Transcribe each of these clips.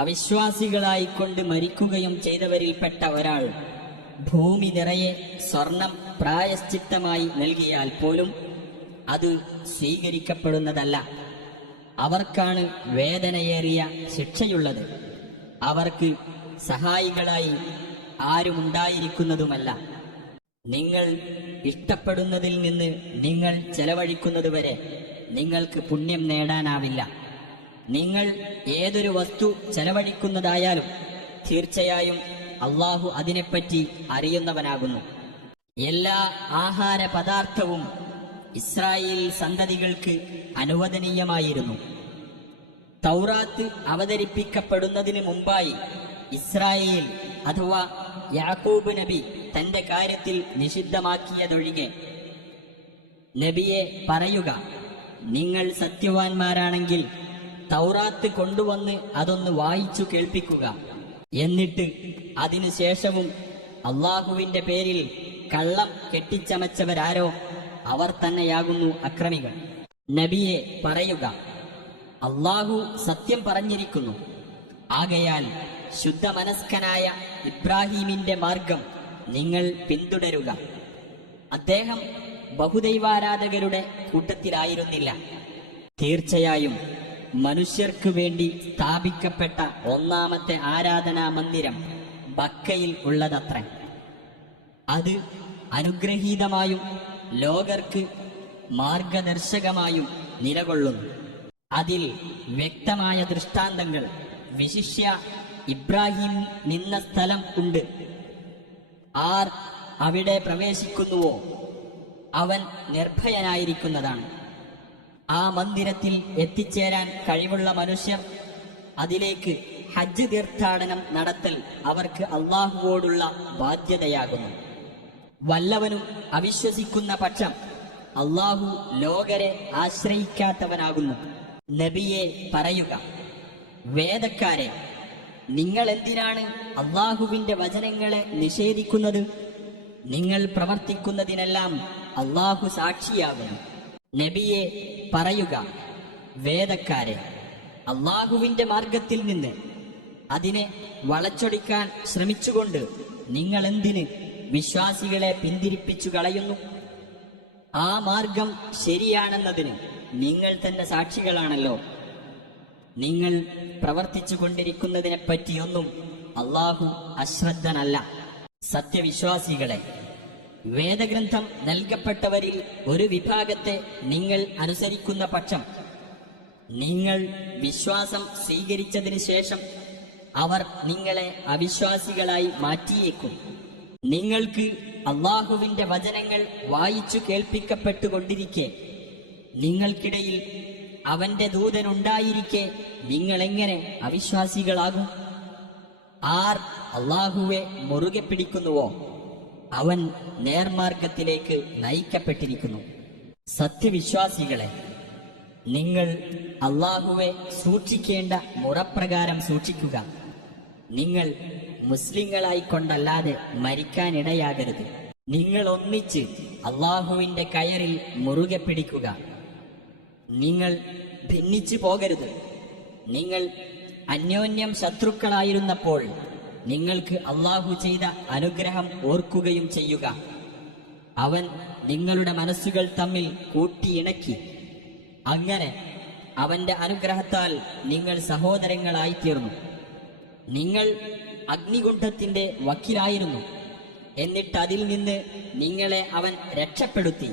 അവിശ്വാസികളായിക്കൊണ്ട് മരിക്കുകയും ചെയ്തവരിൽപ്പെട്ട ഒരാൾ ഭൂമി നിറയെ സ്വർണം പ്രായശ്ചിത്തമായി നൽകിയാൽ പോലും അത് സ്വീകരിക്കപ്പെടുന്നതല്ല. അവർക്കാണ് വേദനയേറിയ ശിക്ഷയുള്ളത്. അവർക്ക് സഹായികളായി ആരുമുണ്ടായിരിക്കുന്നതുമല്ല നിങ്ങൾ ഇഷ്ടപ്പെടുന്നതിൽ നിന്ന് നിങ്ങൾ ചെലവഴിക്കുന്നതുവരെ നിങ്ങൾക്ക് പുണ്യം നേടാനാവില്ല. നിങ്ങൾ ഏതൊരു വസ്തു ചെലവഴിക്കുന്നതായാലും തീർച്ചയായും അള്ളാഹു അതിനെപ്പറ്റി അറിയുന്നവനാകുന്നു. എല്ലാ ആഹാര പദാർത്ഥവും ഇസ്രായേൽ സന്തതികൾക്ക് അനുവദനീയമായിരുന്നു. തൗറാത്ത് അവതരിപ്പിക്കപ്പെടുന്നതിന് മുമ്പായി ഇസ്രായേൽ അഥവാ യാക്കൂബ് നബി തന്റെ കാര്യത്തിൽ നിഷിദ്ധമാക്കിയതൊഴികെ നബിയെ പറയുക നിങ്ങൾ സത്യവാൻമാരാണെങ്കിൽ തൗറാത്ത് കൊണ്ടുവന്ന് അതൊന്ന് വായിച്ചു കേൾപ്പിക്കുക. എന്നിട്ട് അതിനുശേഷവും അള്ളാഹുവിന്റെ പേരിൽ കള്ളം കെട്ടിച്ചമച്ചവരാരോ അവർ തന്നെയാകുന്നു അക്രമികൾ. നബിയെ പറയുക അള്ളാഹു സത്യം പറഞ്ഞിരിക്കുന്നു. ആകയാൽ ശുദ്ധമനസ്കനായ ഇബ്രാഹീമിന്റെ മാർഗം നിങ്ങൾ പിന്തുടരുക. അദ്ദേഹം ബഹുദൈവാരാധകരുടെ കൂട്ടത്തിലായിരുന്നില്ല. തീർച്ചയായും മനുഷ്യർക്കു വേണ്ടി സ്ഥാപിക്കപ്പെട്ട ഒന്നാമത്തെ ആരാധനാ മന്ദിരം ബക്കയിൽ ഉള്ളതത്ര. അത് അനുഗ്രഹീതമായും ലോകർക്ക് മാർഗദർശകമായും നിലകൊള്ളുന്നു. അതിൽ വ്യക്തമായ ദൃഷ്ടാന്തങ്ങൾ വിശിഷ്യ ഇബ്രാഹിം നിന്ന സ്ഥലം ഉണ്ട്. ആർ അവിടെ പ്രവേശിക്കുന്നുവോ? അവൻ നിർഭയനായിരിക്കുന്നതാണ്. ആ മന്ദിരത്തിൽ എത്തിച്ചേരാൻ കഴിവുള്ള മനുഷ്യർ അതിലേക്ക് ഹജ്ജ് തീർത്ഥാടനം നടത്തൽ അവർക്ക് അള്ളാഹുവോടുള്ള ബാധ്യതയാകുന്നു. വല്ലവനും അവിശ്വസിക്കുന്ന പക്ഷം അള്ളാഹു ലോകരെ ആശ്രയിക്കാത്തവനാകുന്നു. നബിയെ പറയുക വേദക്കാരെ നിങ്ങൾ എന്തിനാണ് അള്ളാഹുവിന്റെ വചനങ്ങളെ നിഷേധിക്കുന്നത്? നിങ്ങൾ പ്രവർത്തിക്കുന്നതിനെല്ലാം അള്ളാഹു സാക്ഷിയാകുന്നു. നബിയെ പറയുക വേദക്കാരെ അള്ളാഹുവിന്റെ മാർഗത്തിൽ നിന്ന് അതിനെ വളച്ചൊടിക്കാൻ ശ്രമിച്ചുകൊണ്ട് നിങ്ങൾ എന്തിന് വിശ്വാസികളെ പിന്തിരിപ്പിച്ചു കളയുന്നു? ആ മാർഗം ശരിയാണെന്നതിന് നിങ്ങൾ തന്നെ സാക്ഷികളാണല്ലോ. നിങ്ങൾ പ്രവർത്തിച്ചു കൊണ്ടിരിക്കുന്നതിനെ പറ്റിയൊന്നും അള്ളാഹു അശ്രദ്ധനല്ല. സത്യവിശ്വാസികളെ വേദഗ്രന്ഥം നൽകപ്പെട്ടവരിൽ ഒരു വിഭാഗത്തെ നിങ്ങൾ അനുസരിക്കുന്ന പക്ഷം. നിങ്ങൾ വിശ്വാസം സ്വീകരിച്ചതിന് ശേഷം അവർ നിങ്ങളെ അവിശ്വാസികളായി മാറ്റിയേക്കും. നിങ്ങൾക്ക് അള്ളാഹുവിന്റെ വചനങ്ങൾ വായിച്ചു കേൾപ്പിക്കപ്പെട്ടുകൊണ്ടിരിക്കെ. നിങ്ങൾക്കിടയിൽ അവന്റെ ദൂതനുണ്ടായിരിക്കെ നിങ്ങളെങ്ങനെ അവിശ്വാസികളാകും? ആർ അള്ളാഹുവെ മുറുകെ പിടിക്കുന്നുവോ അവൻ നേർമാർഗത്തിലേക്ക് നയിക്കപ്പെട്ടിരിക്കുന്നു. സത്യവിശ്വാസികളെ നിങ്ങൾ അള്ളാഹുവെ സൂക്ഷിക്കേണ്ട മുറപ്രകാരം സൂക്ഷിക്കുക. നിങ്ങൾ മുസ്ലിങ്ങളായിക്കൊണ്ടല്ലാതെ മരിക്കാനിടയാകരുത്. നിങ്ങൾ ഒന്നിച്ച് അള്ളാഹുവിന്റെ കയറിൽ മുറുകെ പിടിക്കുക. നിങ്ങൾ ഭിന്നിച്ചു പോകരുത്. നിങ്ങൾ അന്യോന്യം ശത്രുക്കളായിരുന്നപ്പോൾ നിങ്ങൾക്ക് അള്ളാഹു ചെയ്ത അനുഗ്രഹം ഓർക്കുകയും ചെയ്യുക. അവൻ നിങ്ങളുടെ മനസ്സുകൾ തമ്മിൽ കൂട്ടിയിണക്കി. അങ്ങനെ അവന്റെ അനുഗ്രഹത്താൽ നിങ്ങൾ സഹോദരങ്ങളായി തീർന്നു നിങ്ങൾ അഗ്നികുണ്ഠത്തിന്റെ വക്കിലായിരുന്നു. എന്നിട്ട് അതിൽ നിന്ന് നിങ്ങളെ അവൻ രക്ഷപ്പെടുത്തി.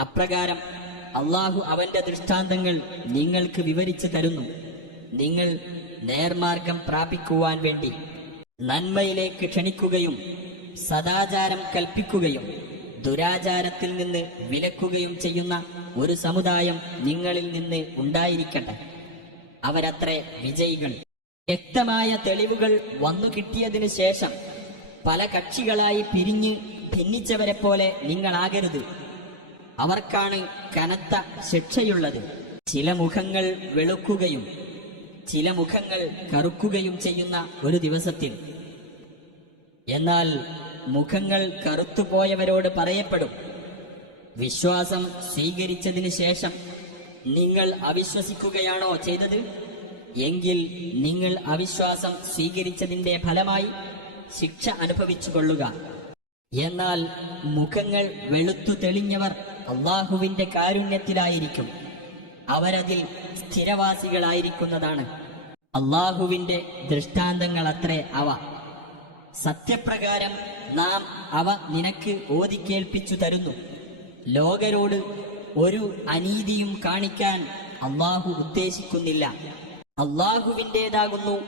അപ്രകാരം അള്ളാഹു അവന്റെ ദൃഷ്ടാന്തങ്ങൾ നിങ്ങൾക്ക് വിവരിച്ചു തരുന്നു. നിങ്ങൾ നേർമാർഗം പ്രാപിക്കുവാൻ വേണ്ടി. നന്മയിലേക്ക് ക്ഷണിക്കുകയും സദാചാരം കൽപ്പിക്കുകയും ദുരാചാരത്തിൽ നിന്ന് വിലക്കുകയും ചെയ്യുന്ന ഒരു സമുദായം നിങ്ങളിൽ നിന്ന് ഉണ്ടായിരിക്കട്ടെ. അവരത്ര വിജയികൾ. വ്യക്തമായ തെളിവുകൾ വന്നു കിട്ടിയതിനു ശേഷം പല കക്ഷികളായി പിരിഞ്ഞ് ഭിന്നിച്ചവരെ പോലെ നിങ്ങളാകരുത്. അവർക്കാണ് കനത്ത ശിക്ഷയുള്ളത്. ചില മുഖങ്ങൾ വെളുക്കുകയും ചില മുഖങ്ങൾ കറുക്കുകയും ചെയ്യുന്ന ഒരു ദിവസത്തിൽ. എന്നാൽ മുഖങ്ങൾ കറുത്തുപോയവരോട് പറയപ്പെടും. വിശ്വാസം സ്വീകരിച്ചതിന് ശേഷം നിങ്ങൾ അവിശ്വസിക്കുകയാണോ ചെയ്തത്? എങ്കിൽ നിങ്ങൾ അവിശ്വാസം സ്വീകരിച്ചതിന്റെ ഫലമായി ശിക്ഷ അനുഭവിച്ചു കൊള്ളുക എന്നാൽ മുഖങ്ങൾ വെളുത്തു തെളിഞ്ഞവർ അള്ളാഹുവിന്റെ കാരുണ്യത്തിലായിരിക്കും. അവരതിൽ സ്ഥിരവാസികളായിരിക്കുന്നതാണ്. അള്ളാഹുവിന്റെ ദൃഷ്ടാന്തങ്ങൾ അത്രേ അവ. സത്യപ്രകാരം നാം അവ നിനക്ക് ഓതിക്കേൽപ്പിച്ചു തരുന്നു. ലോകരോട് ഒരു അനീതിയും കാണിക്കാൻ അള്ളാഹു ഉദ്ദേശിക്കുന്നില്ല. അള്ളാഹുവിന്റെതാകുന്നു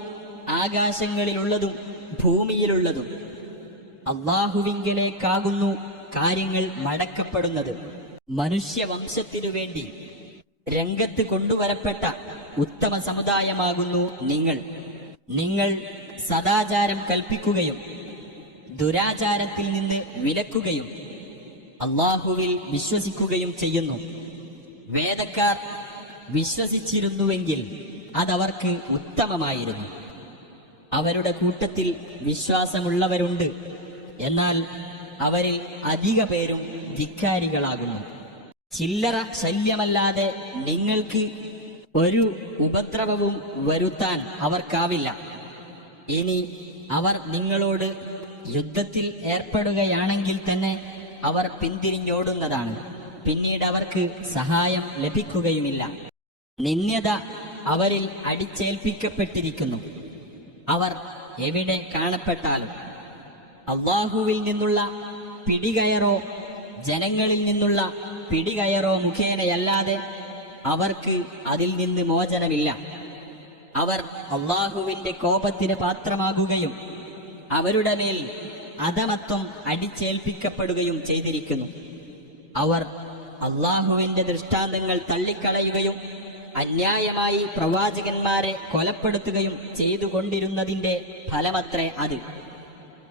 ആകാശങ്ങളിലുള്ളതും ഭൂമിയിലുള്ളതും. അള്ളാഹുവിങ്കലേക്കാകുന്നു കാര്യങ്ങൾ മടക്കപ്പെടുന്നത്. മനുഷ്യവംശത്തിനു വേണ്ടി രംഗത്ത് കൊണ്ടുവരപ്പെട്ട ഉത്തമ സമുദായമാകുന്നു നിങ്ങൾ. നിങ്ങൾ സദാചാരം കൽപ്പിക്കുകയും ദുരാചാരത്തിൽ നിന്ന് വിലക്കുകയും അള്ളാഹുവിൽ വിശ്വസിക്കുകയും ചെയ്യുന്നു. വേദക്കാർ വിശ്വസിച്ചിരുന്നുവെങ്കിൽ അതവർക്ക് ഉത്തമമായിരുന്നു. അവരുടെ കൂട്ടത്തിൽ വിശ്വാസമുള്ളവരുണ്ട്. എന്നാൽ അവരിൽ അധിക പേരും ധിക്കാരികളാകുന്നു. ചില്ലറ ശല്യമല്ലാതെ നിങ്ങൾക്ക് ഒരു ഉപദ്രവവും വരുത്താൻ അവർക്കാവില്ല. ഇനി അവർ നിങ്ങളോട് യുദ്ധത്തിൽ ഏർപ്പെടുകയാണെങ്കിൽ തന്നെ അവർ പിന്തിരിഞ്ഞോടുന്നതാണ്. പിന്നീട് അവർക്ക് സഹായം ലഭിക്കുകയുമില്ല. നിന്ദ്യത അവരിൽ അടിച്ചേൽപ്പിക്കപ്പെട്ടിരിക്കുന്നു. അവർ എവിടെ കാണപ്പെട്ടാലും. അള്ളാഹുവിൽ നിന്നുള്ള പിടികയറോ ജനങ്ങളിൽ നിന്നുള്ള പിടികയറോ മുഖേനയല്ലാതെ അവർക്ക് അതിൽ നിന്ന് മോചനമില്ല. അവർ അള്ളാഹുവിന്റെ കോപത്തിന് പാത്രമാകുകയും അവരുടെ മേൽ അധമത്വം അടിച്ചേൽപ്പിക്കപ്പെടുകയും ചെയ്തിരിക്കുന്നു. അവർ അള്ളാഹുവിന്റെ ദൃഷ്ടാന്തങ്ങൾ തള്ളിക്കളയുകയും അന്യായമായി പ്രവാചകന്മാരെ കൊലപ്പെടുത്തുകയും ചെയ്തുകൊണ്ടിരുന്നതിന്റെ ഫലമത്രേ അത്.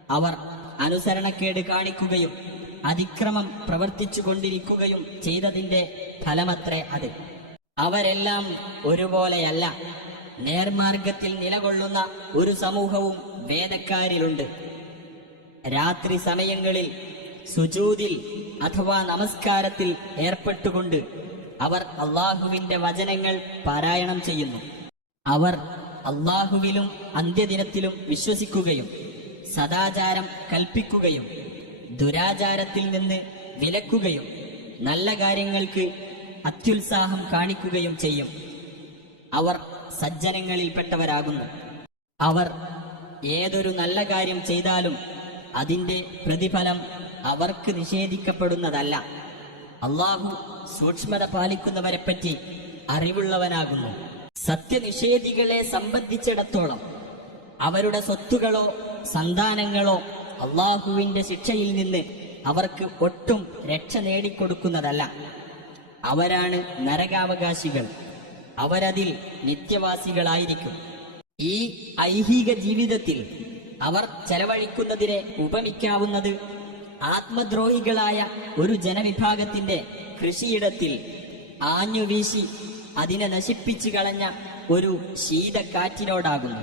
അവർ അനുസരണക്കേട് കാണിക്കുകയും അതിക്രമം പ്രവർത്തിച്ചു കൊണ്ടിരിക്കുകയും ചെയ്തതിന്റെ ഫലമത്രേ അത്. അവരെല്ലാം ഒരുപോലെയല്ല. നേർമാർഗത്തിൽ നിലകൊള്ളുന്ന ഒരു സമൂഹവും വേദക്കാരിലുണ്ട്. രാത്രി സമയങ്ങളിൽ സുജൂതിൽ അഥവാ നമസ്കാരത്തിൽ ഏർപ്പെട്ടുകൊണ്ട് അവർ അള്ളാഹുവിന്റെ വചനങ്ങൾ പാരായണം ചെയ്യുന്നു. അവർ അള്ളാഹുവിലും അന്ത്യദിനത്തിലും വിശ്വസിക്കുകയും സദാചാരം കൽപ്പിക്കുകയും ദുരാചാരത്തിൽ നിന്ന് വിലക്കുകയും നല്ല കാര്യങ്ങൾക്ക് അത്യുത്സാഹം കാണിക്കുകയും ചെയ്യും. അവർ സജ്ജനങ്ങളിൽപ്പെട്ടവരാകുന്നു. അവർ ഏതൊരു നല്ല കാര്യം ചെയ്താലും അതിന്റെ പ്രതിഫലം അവർക്ക് നിഷേധിക്കപ്പെടുന്നതല്ല. അള്ളാഹു സൂക്ഷ്മത പാലിക്കുന്നവരെപ്പറ്റി അറിവുള്ളവനാകുന്നു. സത്യനിഷേധികളെ സംബന്ധിച്ചിടത്തോളം അവരുടെ സ്വത്തുകളോ സന്താനങ്ങളോ അള്ളാഹുവിന്റെ ശിക്ഷയിൽ നിന്ന് അവർക്ക് ഒട്ടും രക്ഷ നേടിക്കൊടുക്കുന്നതല്ല. അവരാണ് നരകാവകാശികൾ. അവരതിൽ നിത്യവാസികളായിരിക്കും. ഈ ഐഹിക ജീവിതത്തിൽ അവർ ചെലവഴിക്കുന്നതിനെ ഉപമിക്കാവുന്നത് ആത്മദ്രോഹികളായ ഒരു ജനവിഭാഗത്തിന്റെ കൃഷിയിടത്തിൽ ആഞ്ഞുവീശി അതിനെ നശിപ്പിച്ചു കളഞ്ഞ ഒരു ശീതക്കാറ്റിനോടാകുന്നു.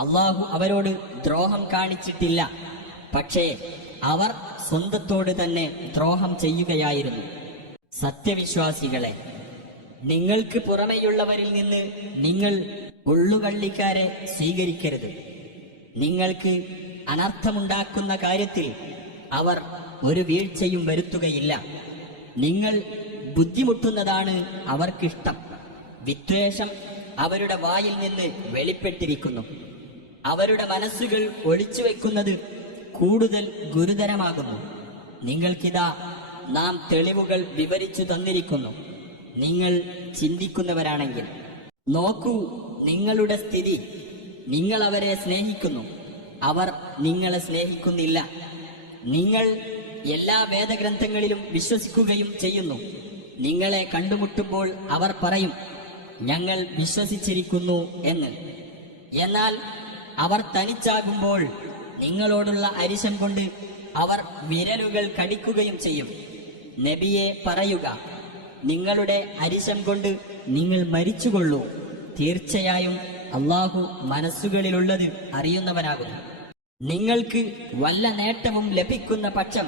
അള്ളാഹു അവരോട് ദ്രോഹം കാണിച്ചിട്ടില്ല. പക്ഷേ അവർ സ്വന്തത്തോട് തന്നെ ദ്രോഹം ചെയ്യുകയായിരുന്നു. സത്യവിശ്വാസികളെ നിങ്ങൾക്ക് പുറമെയുള്ളവരിൽ നിന്ന് നിങ്ങൾ ഉള്ളുകള്ളിക്കാരെ സ്വീകരിക്കരുത്. നിങ്ങൾക്ക് അനർത്ഥമുണ്ടാക്കുന്ന കാര്യത്തിൽ അവർ ഒരു വീഴ്ചയും വരുത്തുകയില്ല. നിങ്ങൾ ബുദ്ധിമുട്ടുന്നതാണ് അവർക്കിഷ്ടം. വിദ്വേഷം അവരുടെ വായിൽ നിന്ന് വെളിപ്പെട്ടിരിക്കുന്നു. അവരുടെ മനസ്സുകൾ ഒളിച്ചു വെക്കുന്നത് കൂടുതൽ ഗുരുതരമാകുന്നു. നിങ്ങൾക്കിതാ നാം തെളിവുകൾ വിവരിച്ചു തന്നിരിക്കുന്നു. നിങ്ങൾ ചിന്തിക്കുന്നവരാണെങ്കിൽ. നോക്കൂ നിങ്ങളുടെ സ്ഥിതി. നിങ്ങൾ അവരെ സ്നേഹിക്കുന്നു. അവർ നിങ്ങളെ സ്നേഹിക്കുന്നില്ല. നിങ്ങൾ എല്ലാ വേദഗ്രന്ഥങ്ങളിലും വിശ്വസിക്കുകയും ചെയ്യുന്നു. നിങ്ങളെ കണ്ടുമുട്ടുമ്പോൾ അവർ പറയും ഞങ്ങൾ വിശ്വസിച്ചിരിക്കുന്നു എന്ന്. എന്നാൽ അവർ തനിച്ചാകുമ്പോൾ നിങ്ങളോടുള്ള അരിശം കൊണ്ട് അവർ വിരലുകൾ കടിക്കുകയും ചെയ്യും. നബിയെ പറയുക നിങ്ങളുടെ അരിശം കൊണ്ട് നിങ്ങൾ മരിച്ചുകൊള്ളൂ. തീർച്ചയായും അള്ളാഹു മനസ്സുകളിലുള്ളത് അറിയുന്നവനാകുന്നു. നിങ്ങൾക്ക് വല്ല നേട്ടവും ലഭിക്കുന്ന പക്ഷം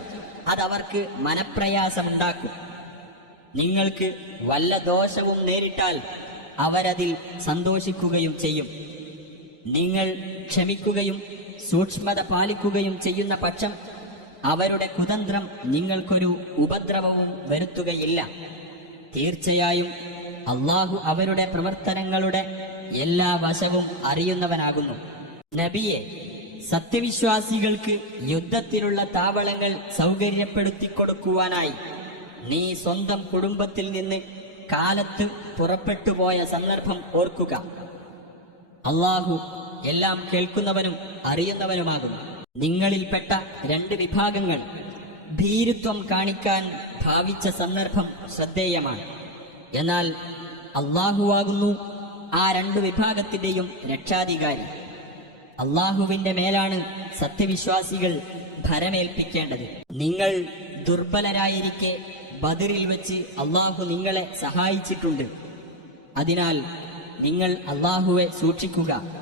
അതവർക്ക് മനപ്രയാസമുണ്ടാക്കും. നിങ്ങൾക്ക് വല്ല ദോഷവും നേരിട്ടാൽ അവരതിൽ സന്തോഷിക്കുകയും ചെയ്യും. നിങ്ങൾ ക്ഷമിക്കുകയും സൂക്ഷ്മത പാലിക്കുകയും ചെയ്യുന്ന പക്ഷം അവരുടെ കുതന്ത്രം നിങ്ങൾക്കൊരു ഉപദ്രവവും വരുത്തുകയില്ല. തീർച്ചയായും അള്ളാഹു അവരുടെ പ്രവർത്തനങ്ങളുടെ എല്ലാ വശവും അറിയുന്നവനാകുന്നു. നബിയെ സത്യവിശ്വാസികൾക്ക് യുദ്ധത്തിലുള്ള താവളങ്ങൾ സൗകര്യപ്പെടുത്തി കൊടുക്കുവാനായി നീ സ്വന്തം കുടുംബത്തിൽ നിന്ന് കാലത്ത് പുറപ്പെട്ടുപോയ സന്ദർഭം ഓർക്കുക. അള്ളാഹു എല്ലാം കേൾക്കുന്നവനും അറിയുന്നവനുമാകുന്നു നിങ്ങളിൽപ്പെട്ട രണ്ട് വിഭാഗങ്ങൾ ഭീരുത്വം കാണിക്കാൻ ഭാവിച്ച സന്ദർഭം ശ്രദ്ധേയമാണ്. എന്നാൽ അള്ളാഹുവാകുന്നു ആ രണ്ടു വിഭാഗത്തിന്റെയും രക്ഷാധികാരി. അള്ളാഹുവിന്റെ മേലാണ് സത്യവിശ്വാസികൾ ഭരമേൽപ്പിക്കേണ്ടത്. നിങ്ങൾ ദുർബലരായിരിക്കെ ബദറിൽ വെച്ച് അള്ളാഹു നിങ്ങളെ സഹായിച്ചിട്ടുണ്ട്. അതിനാൽ നിങ്ങൾ അള്ളാഹുവെ സൂക്ഷിക്കുക.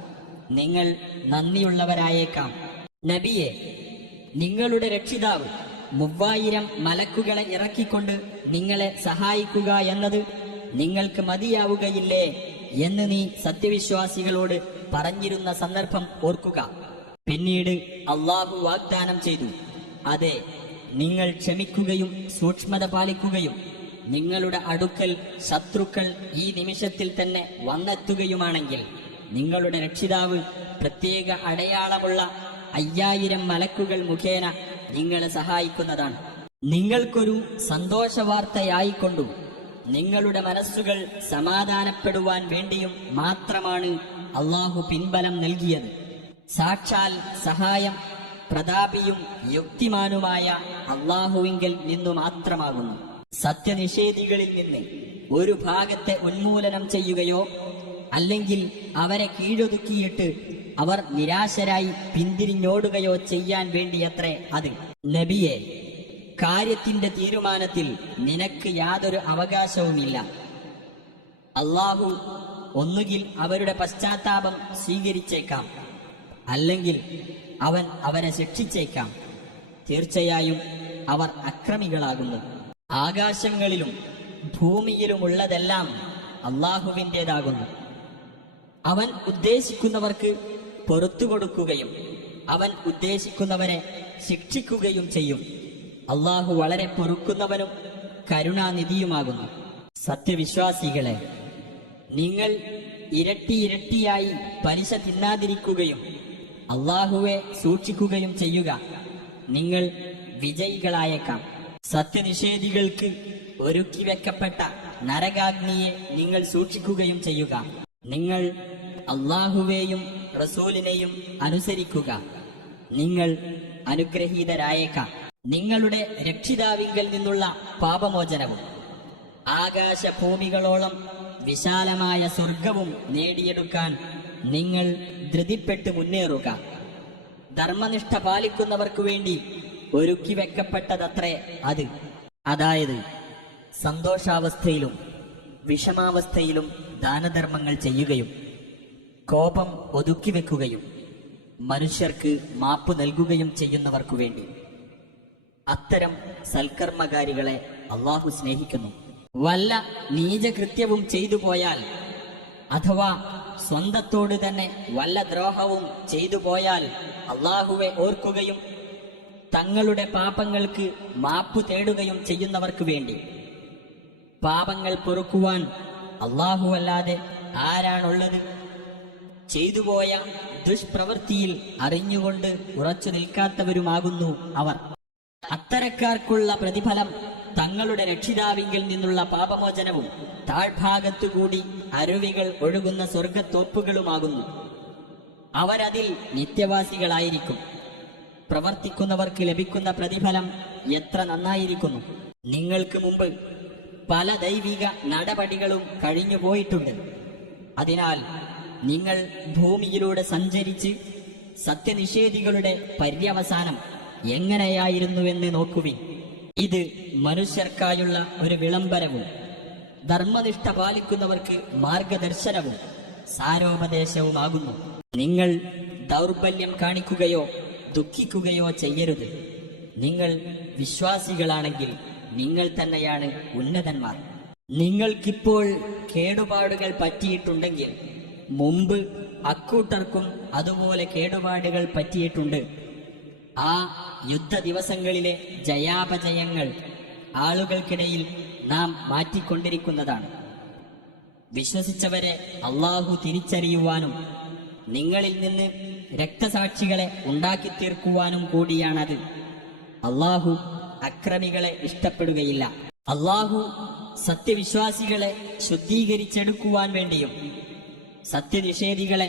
നിങ്ങൾ നന്ദിയുള്ളവരായേക്കാം. നബിയെ നിങ്ങളുടെ രക്ഷിതാവ് മൂവായിരം മലക്കുകളെ ഇറക്കിക്കൊണ്ട് നിങ്ങളെ സഹായിക്കുക എന്നത് നിങ്ങൾക്ക് മതിയാവുകയില്ലേ എന്ന് നീ സത്യവിശ്വാസികളോട് പറഞ്ഞിരുന്ന സന്ദർഭം ഓർക്കുക. പിന്നീട് അള്ളാഹു വാഗ്ദാനം ചെയ്തു. അതെ നിങ്ങൾ ക്ഷമിക്കുകയും സൂക്ഷ്മത പാലിക്കുകയും നിങ്ങളുടെ അടുക്കൽ ശത്രുക്കൾ ഈ നിമിഷത്തിൽ തന്നെ വന്നെത്തുകയുമാണെങ്കിൽ നിങ്ങളുടെ രക്ഷിതാവ് പ്രത്യേക അടയാളമുള്ള അയ്യായിരം മലക്കുകൾ മുഖേന നിങ്ങളെ സഹായിക്കുന്നതാണ്. നിങ്ങൾക്കൊരു സന്തോഷവാർത്തയായിക്കൊണ്ടും നിങ്ങളുടെ മനസ്സുകൾ സമാധാനപ്പെടുവാൻ വേണ്ടിയും മാത്രമാണ് അള്ളാഹു പിൻബലം നൽകിയത്. സാക്ഷാൽ സഹായം പ്രതാപിയും യുക്തിമാനുമായ അള്ളാഹുവിങ്കിൽ നിന്നു മാത്രമാകുന്നു. സത്യനിഷേധികളിൽ നിന്ന് ഒരു ഭാഗത്തെ ഉന്മൂലനം ചെയ്യുകയോ അല്ലെങ്കിൽ അവരെ കീഴൊതുക്കിയിട്ട് അവർ നിരാശരായി പിന്തിരിഞ്ഞോടുകയോ ചെയ്യാൻ വേണ്ടിയത്രേ അത്. നബിയെ കാര്യത്തിന്റെ തീരുമാനത്തിൽ നിനക്ക് യാതൊരു അവകാശവുമില്ല. അള്ളാഹു ഒന്നുകിൽ അവരുടെ പശ്ചാത്താപം സ്വീകരിച്ചേക്കാം അല്ലെങ്കിൽ അവൻ അവരെ ശിക്ഷിച്ചേക്കാം. തീർച്ചയായും അവർ അക്രമികളാകുന്നു. ആകാശങ്ങളിലും ഭൂമിയിലുമുള്ളതെല്ലാം അള്ളാഹുവിന്റെതാകുന്നു. അവൻ ഉദ്ദേശിക്കുന്നവർക്ക് പൊറത്തു കൊടുക്കുകയും അവൻ ഉദ്ദേശിക്കുന്നവരെ ശിക്ഷിക്കുകയും ചെയ്യും. അള്ളാഹു വളരെ പൊറുക്കുന്നവനും കരുണാനിധിയുമാകുന്നു. സത്യവിശ്വാസികളെ നിങ്ങൾ ഇരട്ടി ഇരട്ടിയായി പലിശ തിന്നാതിരിക്കുകയും അള്ളാഹുവെ സൂക്ഷിക്കുകയും ചെയ്യുക. നിങ്ങൾ വിജയികളായേക്കാം. സത്യനിഷേധികൾക്ക് ഒരുക്കി വെക്കപ്പെട്ട നരകാഗ്നിയെ നിങ്ങൾ സൂക്ഷിക്കുകയും ചെയ്യുക. നിങ്ങൾ അള്ളാഹുവേയും റസൂലിനെയും അനുസരിക്കുക. നിങ്ങൾ അനുഗ്രഹീതരായേക്കാം. നിങ്ങളുടെ രക്ഷിതാവിങ്കൽ നിന്നുള്ള പാപമോചനവും ആകാശഭൂമികളോളം വിശാലമായ സ്വർഗവും നേടിയെടുക്കാൻ നിങ്ങൾ ധൃതിപ്പെട്ട് മുന്നേറുക. ധർമ്മനിഷ്ഠ പാലിക്കുന്നവർക്കു വേണ്ടി ഒരുക്കി വെക്കപ്പെട്ടതത്രേ അത്. അതായത് സന്തോഷാവസ്ഥയിലും വിഷമാവസ്ഥയിലും ദാനധർമ്മങ്ങൾ ചെയ്യുകയും കോപം ഒതുക്കി വെക്കുകയും മനുഷ്യർക്ക് മാപ്പ് നൽകുകയും ചെയ്യുന്നവർക്കു വേണ്ടി. അത്തരം സൽക്കർമ്മകാരികളെ അള്ളാഹു സ്നേഹിക്കുന്നു. വല്ല നീചകൃത്യവും ചെയ്തു പോയാൽ അഥവാ സ്വന്തത്തോട് തന്നെ വല്ല ദ്രോഹവും ചെയ്തു പോയാൽ അള്ളാഹുവെ ഓർക്കുകയും തങ്ങളുടെ പാപങ്ങൾക്ക് മാപ്പ് തേടുകയും ചെയ്യുന്നവർക്ക് വേണ്ടി. പാപങ്ങൾ പൊറുക്കുവാൻ അള്ളാഹുവല്ലാതെ ആരാണുള്ളത്? ചെയ്തുപോയ ദുഷ്പ്രവൃത്തിയിൽ അറിഞ്ഞുകൊണ്ട് ഉറച്ചു നിൽക്കാത്തവരുമാകുന്നു അവർ. അത്തരക്കാർക്കുള്ള പ്രതിഫലം തങ്ങളുടെ രക്ഷിതാവിങ്കിൽ നിന്നുള്ള പാപമോചനവും താഴ്ഭാഗത്തുകൂടി അരുവികൾ ഒഴുകുന്ന സ്വർഗത്തോപ്പുകളുമാകുന്നു അവരതിൽ നിത്യവാസികളായിരിക്കും. പ്രവർത്തിക്കുന്നവർക്ക് ലഭിക്കുന്ന പ്രതിഫലം എത്ര നന്നായിരിക്കുന്നു. നിങ്ങൾക്ക് മുമ്പ് പല ദൈവിക നടപടികളും കഴിഞ്ഞു പോയിട്ടുണ്ട് അതിനാൽ നിങ്ങൾ ഭൂമിയിലൂടെ സഞ്ചരിച്ച് സത്യനിഷേധികളുടെ പര്യവസാനം എങ്ങനെയായിരുന്നുവെന്ന് നോക്കുവിൻ. ഇത് മനുഷ്യർക്കായുള്ള ഒരു വിളംബരവും ധർമ്മനിഷ്ഠ പാലിക്കുന്നവർക്ക് മാർഗദർശനവും സാരോപദേശവുമാകുന്നു. നിങ്ങൾ ദൗർബല്യം കാണിക്കുകയോ ദുഃഖിക്കുകയോ ചെയ്യരുത്. നിങ്ങൾ വിശ്വാസികളാണെങ്കിൽ നിങ്ങൾ തന്നെയാണ് ഉന്നതന്മാർ. നിങ്ങൾക്കിപ്പോൾ കേടുപാടുകൾ പറ്റിയിട്ടുണ്ടെങ്കിൽ മുമ്പ് അക്കൂട്ടർക്കും അതുപോലെ കേടുപാടുകൾ പറ്റിയിട്ടുണ്ട്. ആ യുദ്ധ ദിവസങ്ങളിലെ ജയാപജയങ്ങൾ ആളുകൾക്കിടയിൽ നാം മാറ്റിക്കൊണ്ടിരിക്കുന്നതാണ്. വിശ്വസിച്ചവരെ അള്ളാഹു തിരിച്ചറിയുവാനും നിങ്ങളിൽ നിന്ന് രക്തസാക്ഷികളെ ഉണ്ടാക്കി തീർക്കുവാനും കൂടിയാണത്. അള്ളാഹു അക്രമികളെ ഇഷ്ടപ്പെടുകയില്ല. അള്ളാഹു സത്യവിശ്വാസികളെ ശുദ്ധീകരിച്ചെടുക്കുവാൻ വേണ്ടിയും സത്യനിഷേധികളെ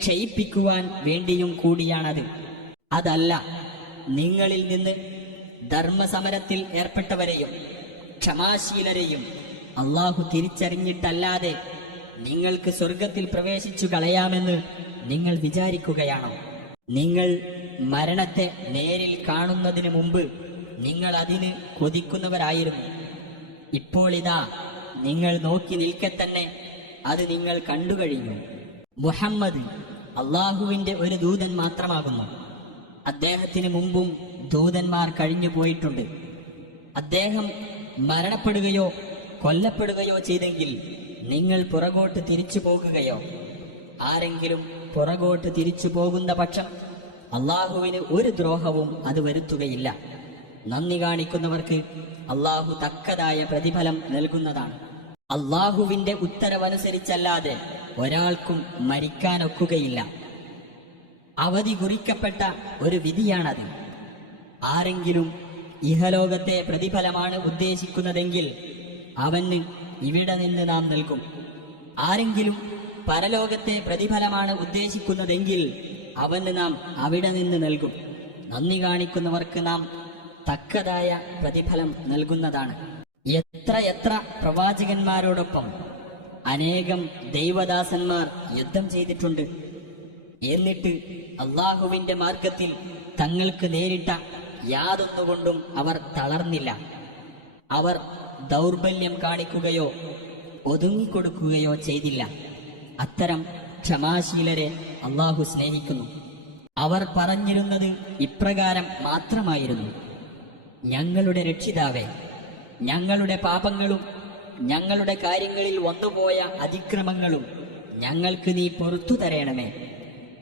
ക്ഷയിപ്പിക്കുവാൻ വേണ്ടിയും കൂടിയാണത്. അതല്ല നിങ്ങളിൽ നിന്ന് ധർമ്മസമരത്തിൽ ഏർപ്പെട്ടവരെയും ക്ഷമാശീലരെയും അള്ളാഹു തിരിച്ചറിഞ്ഞിട്ടല്ലാതെ നിങ്ങൾക്ക് സ്വർഗത്തിൽ പ്രവേശിച്ചു കളയാമെന്ന് നിങ്ങൾ വിചാരിക്കുകയാണോ? നിങ്ങൾ മരണത്തെ നേരിൽ കാണുന്നതിന് മുമ്പ് നിങ്ങൾ അതിന് കൊതിക്കുന്നവരായിരുന്നു. ഇപ്പോൾ ഇതാ നിങ്ങൾ നോക്കി നിൽക്കെ തന്നെ അത് നിങ്ങൾ കണ്ടുകഴിഞ്ഞു മുഹമ്മദ് അള്ളാഹുവിന്റെ ഒരു ദൂതൻ മാത്രമാകുന്നു. അദ്ദേഹത്തിന് മുമ്പും ദൂതന്മാർ കഴിഞ്ഞു പോയിട്ടുണ്ട്. അദ്ദേഹം മരണപ്പെടുകയോ കൊല്ലപ്പെടുകയോ ചെയ്തെങ്കിൽ നിങ്ങൾ പുറകോട്ട് തിരിച്ചു പോകുകയോ ആരെങ്കിലും പുറകോട്ട് തിരിച്ചു പോകുന്ന പക്ഷം അള്ളാഹുവിന് ഒരു ദ്രോഹവും അത് വരുത്തുകയില്ല. നന്ദി കാണിക്കുന്നവർക്ക് അള്ളാഹു തക്കതായ പ്രതിഫലം നൽകുന്നതാണ്. അള്ളാഹുവിന്റെ ഉത്തരവനുസരിച്ചല്ലാതെ ഒരാൾക്കും മരിക്കാനൊക്കുകയില്ല. അവധി കുറിക്കപ്പെട്ട ഒരു വിധിയാണത്. ആരെങ്കിലും ഇഹലോകത്തെ പ്രതിഫലമാണ് ഉദ്ദേശിക്കുന്നതെങ്കിൽ അവന് ഇവിടെ നിന്ന് നാം നൽകും. ആരെങ്കിലും പരലോകത്തെ പ്രതിഫലമാണ് ഉദ്ദേശിക്കുന്നതെങ്കിൽ അവന് നാം അവിടെ നിന്ന് നൽകും. നന്ദി കാണിക്കുന്നവർക്ക് നാം തക്കതായ പ്രതിഫലം നൽകുന്നതാണ്. എത്ര എത്ര പ്രവാചകന്മാരോടൊപ്പം അനേകം ദൈവദാസന്മാർ യുദ്ധം ചെയ്തിട്ടുണ്ട്. എന്നിട്ട് അള്ളാഹുവിന്റെ മാർഗത്തിൽ തങ്ങൾക്ക് നേരിട്ട യാതൊന്നുകൊണ്ടും അവർ തളർന്നില്ല. അവർ ദൗർബല്യം കാണിക്കുകയോ ഒതുങ്ങിക്കൊടുക്കുകയോ ചെയ്തില്ല. അത്തരം ക്ഷമാശീലരെ അള്ളാഹു സ്നേഹിക്കുന്നു. അവർ പറഞ്ഞിരുന്നത് ഇപ്രകാരം മാത്രമായിരുന്നു. ഞങ്ങളുടെ രക്ഷിതാവേ ഞങ്ങളുടെ പാപങ്ങളും ഞങ്ങളുടെ കാര്യങ്ങളിൽ വന്നുപോയ അതിക്രമങ്ങളും ഞങ്ങൾക്ക് നീ പുറത്തു തരയണമേ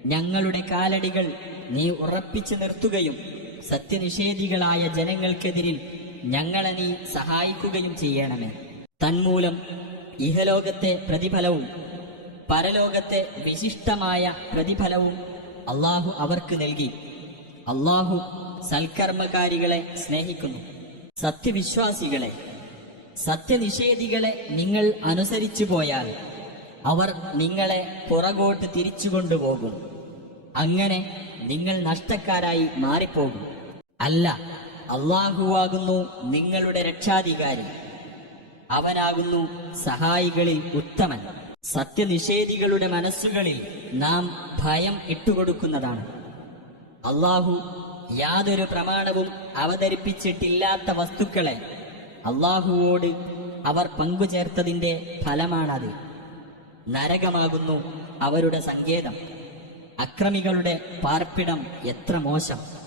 ഞങ്ങളുടെ കാലടികൾ നീ ഉറപ്പിച്ചു നിർത്തുകയും സത്യനിഷേധികളായ ജനങ്ങൾക്കെതിരിൽ ഞങ്ങളെ നീ സഹായിക്കുകയും ചെയ്യണമേ. തന്മൂലം ഇഹലോകത്തെ പ്രതിഫലവും പരലോകത്തെ വിശിഷ്ടമായ പ്രതിഫലവും അള്ളാഹു അവർക്ക് നൽകി. അള്ളാഹു സൽക്കർമ്മകാരികളെ സ്നേഹിക്കുന്നു. സത്യവിശ്വാസികളെ സത്യനിഷേധികളെ നിങ്ങൾ അനുസരിച്ചു പോയാൽ അവർ നിങ്ങളെ പുറകോട്ട് തിരിച്ചു കൊണ്ടുപോകും അങ്ങനെ നിങ്ങൾ നഷ്ടക്കാരായി മാറിപ്പോകും. അല്ല അള്ളാഹുവാകുന്നു നിങ്ങളുടെ രക്ഷാധികാരി. അവനാകുന്നു സഹായികളിൽ ഉത്തമൻ. സത്യനിഷേധികളുടെ മനസ്സുകളിൽ നാം ഭയം ഇട്ടുകൊടുക്കുന്നതാണ്. അള്ളാഹു യാതൊരു പ്രമാണവും അവതരിപ്പിച്ചിട്ടില്ലാത്ത വസ്തുക്കളെ അള്ളാഹുവോട് അവർ പങ്കുചേർത്തതിന്റെ ഫലമാണത്. നരകമാകുന്നു അവരുടെ സങ്കേതം. അക്രമികളുടെ പാർപ്പിടം എത്ര മോശം.